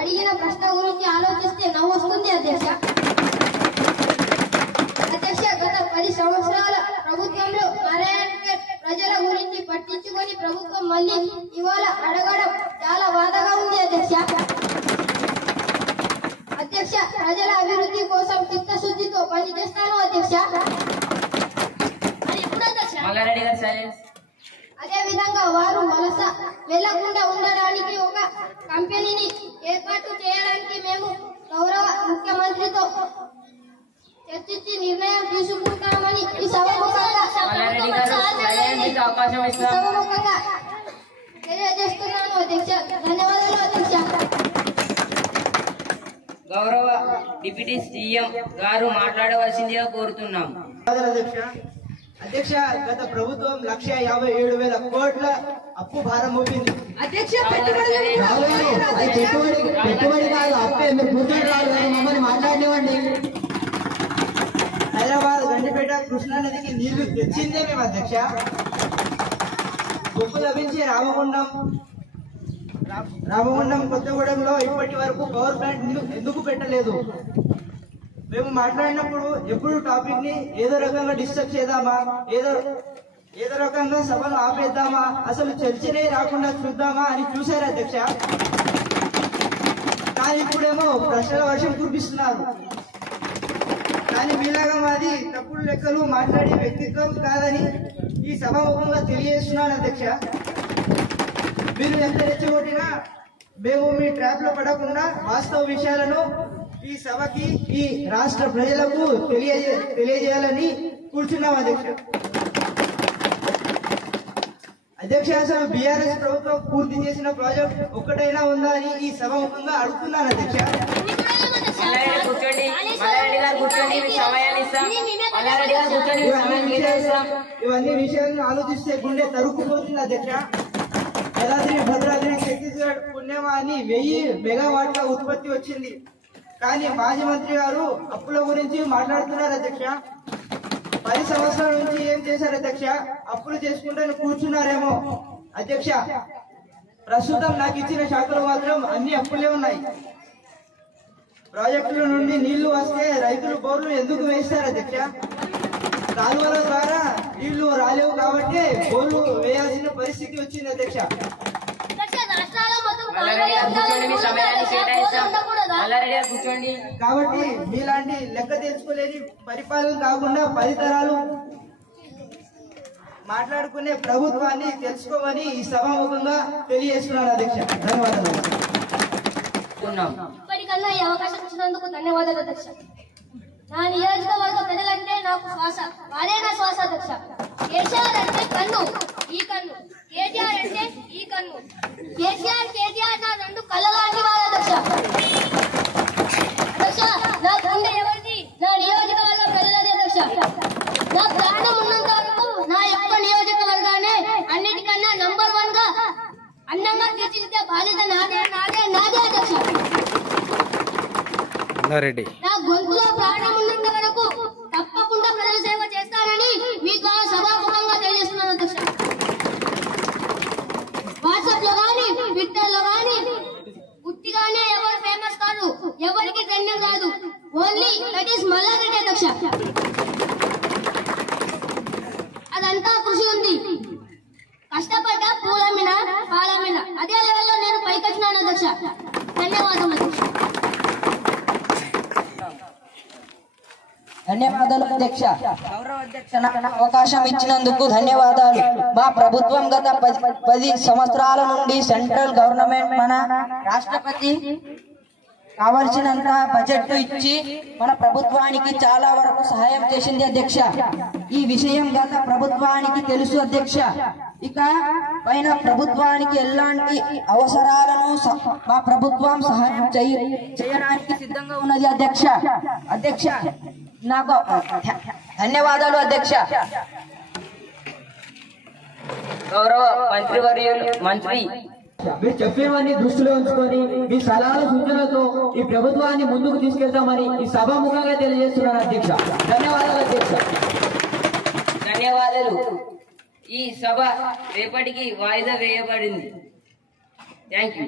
అడిగిన ప్రశ్న గురించి ఆలోచిస్తే నవ్వు వస్తుంది అధ్యక్ష. అధ్యక్ష, గత 10 సంవత్సరాల ప్రభుత్వంలో నారాయణఖేడ్ ప్రజల గురించి పట్టించుకొని ప్రభుత్వం మళ్ళీ ఇవాళ అడగడం చాలా బాధగా ఉంది అధ్యక్ష. అధ్యక్ష, ప్రజల అభివృద్ధి కోసం చిత్తశుద్ధితో పనిచేస్తాను అధ్యక్ష. అదే విధంగా వారు వలస వెళ్లకుండా ఉండడానికి ఒక కంపెనీని ఏర్పాటు చేయడానికి మేము గౌరవ ముఖ్యమంత్రితో చర్చించి నిర్ణయం తీసుకుంటామని ఈ సభముఖంగా తెలియజేస్తున్నాను అధ్యక్ష. ధన్యవాదాలు అధ్యక్ష. గౌరవ డిప్యూటీ సీఎం గారు మాట్లాడవలసిందిగా కోరుతున్నాం. అధ్యక్ష, గత ప్రభుత్వం 1,57,000 కోట్ల అప్పు భారం మోపింది. అధ్యక్ష, పెట్టుబడి కాదు, అప్పే. మీరు కూర్చొని రాదు కానీ మమ్మల్ని మాట్లాడినివ్వండి. హైదరాబాద్ గండిపేట కృష్ణా నదికి నీళ్లు తెచ్చిందే మేము అధ్యక్ష. బొగ్గు లభించి రామగుండం కొత్తగూడెంలో ఇప్పటి వరకు పవర్ ప్లాంట్ ఎందుకు పెట్టలేదు? మేము మాట్లాడినప్పుడు ఎప్పుడు టాపిక్ ని ఏదో రకంగా డిస్టర్బ్ చేద్దామా, ఏదో రకంగా సభను ఆపేద్దామా, అసలు చర్చనే రాకుండా చూద్దామా అని చూశారు అధ్యక్ష. కానీ ఇప్పుడేమో ప్రశ్నల వర్షం కురిపిస్తున్నారు. కానీ మీలాగా మాది తప్పుడు లెక్కలు మాట్లాడే వ్యక్తిత్వం కాదని ఈ సభాముఖంగా తెలియజేస్తున్నాను అధ్యక్ష. మీరు ఎంత రెచ్చగొట్టినా మేము మీ ట్రాప్ లో పడకుండా వాస్తవ విషయాలను ఈ సభకి, ఈ రాష్ట్ర ప్రజలకు తెలియజేయాలని కూర్చున్నాం అధ్యక్ష. అధ్యక్ష, అసలు బీఆర్ఎస్ ప్రభుత్వం పూర్తి చేసిన ప్రాజెక్ట్ ఒక్కటైనా ఉందా అని ఈ సభాముఖంగా అడుగుతున్నాను అధ్యక్ష. ఇవన్నీ విషయాలను ఆలోచిస్తే గుండె తరుక్కుపోతుంది అధ్యక్ష. యాదాద్రి భద్రాద్రి ఛత్తీస్గఢ్ పుణ్యమా అని 1000 మెగావాట్ల ఉత్పత్తి వచ్చింది. కానీ మాజీ మంత్రి గారు అప్పుల గురించి మాట్లాడుతున్నారు అధ్యక్ష. 10 సంవత్సరాల నుంచి ఏం చేశారు అధ్యక్ష? అప్పులు చేసుకుంటే కూర్చున్నారేమో అధ్యక్ష. ప్రస్తుతం నాకు ఇచ్చిన శాఖలు మాత్రం అన్ని అప్పులే ఉన్నాయి. ప్రాజెక్టుల నుండి నీళ్లు వస్తే రైతులు బోర్లు ఎందుకు వేస్తారు అధ్యక్ష? కాలువల ద్వారా నీళ్లు రాలేవు కాబట్టి బోర్లు వేయాల్సిన పరిస్థితి వచ్చింది అధ్యక్ష. కాబట్టి మీలాంటి లెక్క తెలుసుకోలేని పరిపాలన కాకుండా 10 తరాలు మాట్లాడుకునే ప్రభుత్వాన్ని తెలుసుకోమని ఈ సభాముఖంగా తెలియజేస్తున్నాను అధ్యక్ష. ధన్యవాదాలు. ఇప్పటికన్నా ఈ అవకాశం ఇచ్చినందుకు ధన్యవాదాలు అధ్యక్ష. నా నియోజకవర్గ ప్రజలంటే నాకు శ్వాస, వారే నా శ్వాస అధ్యక్ష. కేసీఆర్ అంటే కన్ను, ఈ కన్ను. కేటీఆర్ అంటే ఈ కన్ను. కేసీఆర్ నా 2 కళ్ళలాంటి వారు అధ్యక్ష. అధ్యక్ష, నా గుండె ఎవరిది? నా నియోజకవర్గ ప్రజలది అధ్యక్ష. నా ప్రాణం ఉన్నంత వరకు నా యొక్క నియోజకవర్గాన్ని అన్నిటికన్నా నంబర్ 1 గా అందంగా తీర్చిదిద్దే బాధ్యత నాదే అధ్యక్ష. నా గొంతులో ప్రాణం ఉన్నంత వరకు తప్పకుండా ప్రజల సేవ చేస్తానని మీకు సభాముఖంగా తెలియజేస్తున్నాను అధ్యక్ష. వాట్సాప్ లో గానీ, ట్విట్టర్ లో గానీ గుర్తిగానే ఎవరు ఫేమస్ కాదు, ఎవరికి ట్రెండింగ్ కాదు. ఓన్లీ దట్ ఈస్ మల్లారెడ్డి అధ్యక్ష. అదంతా కృషి ఉంది. కష్టపడ్డ పూలమ్మిన పాలమ్మిన అదే లెవెల్లో నేను పైకొచ్చినాను అధ్యక్ష. ధన్యవాదాలు అధ్యక్ష. ధన్యవాదాలు అధ్యక్ష. గౌరవ అధ్యక్ష, అవకాశం ఇచ్చినందుకు ధన్యవాదాలు. మా ప్రభుత్వం గత 10 సంవత్సరాల నుండి సెంట్రల్ గవర్నమెంట్ మన రాష్ట్రపతి కావలసినంత బడ్జెట్ ఇచ్చి మన ప్రభుత్వానికి చాలా వరకు సహాయం చేసింది అధ్యక్ష. ఈ విషయం గత ప్రభుత్వానికి తెలుసు అధ్యక్ష. ఇక పైన ప్రభుత్వానికి ఎలాంటి అవసరాలను మా ప్రభుత్వం సహాయం చేయడానికి సిద్ధంగా ఉన్నది అధ్యక్ష. అధ్యక్ష, నాకు ధన్యవాదాలు అధ్యక్ష. గౌరవ మంత్రి మీరు చెప్పినవన్నీ దృష్టిలో ఉంచుకొని మీ సలహాల సూచనలతో ఈ ప్రభుత్వాన్ని ముందుకు తీసుకెళ్తామని ఈ సభాముఖంగా తెలియజేస్తున్నాను అధ్యక్ష. ధన్యవాదాలు అధ్యక్ష. ధన్యవాదాలు. ఈ సభ రేపటికి వాయిదా వేయబడింది. Thank you.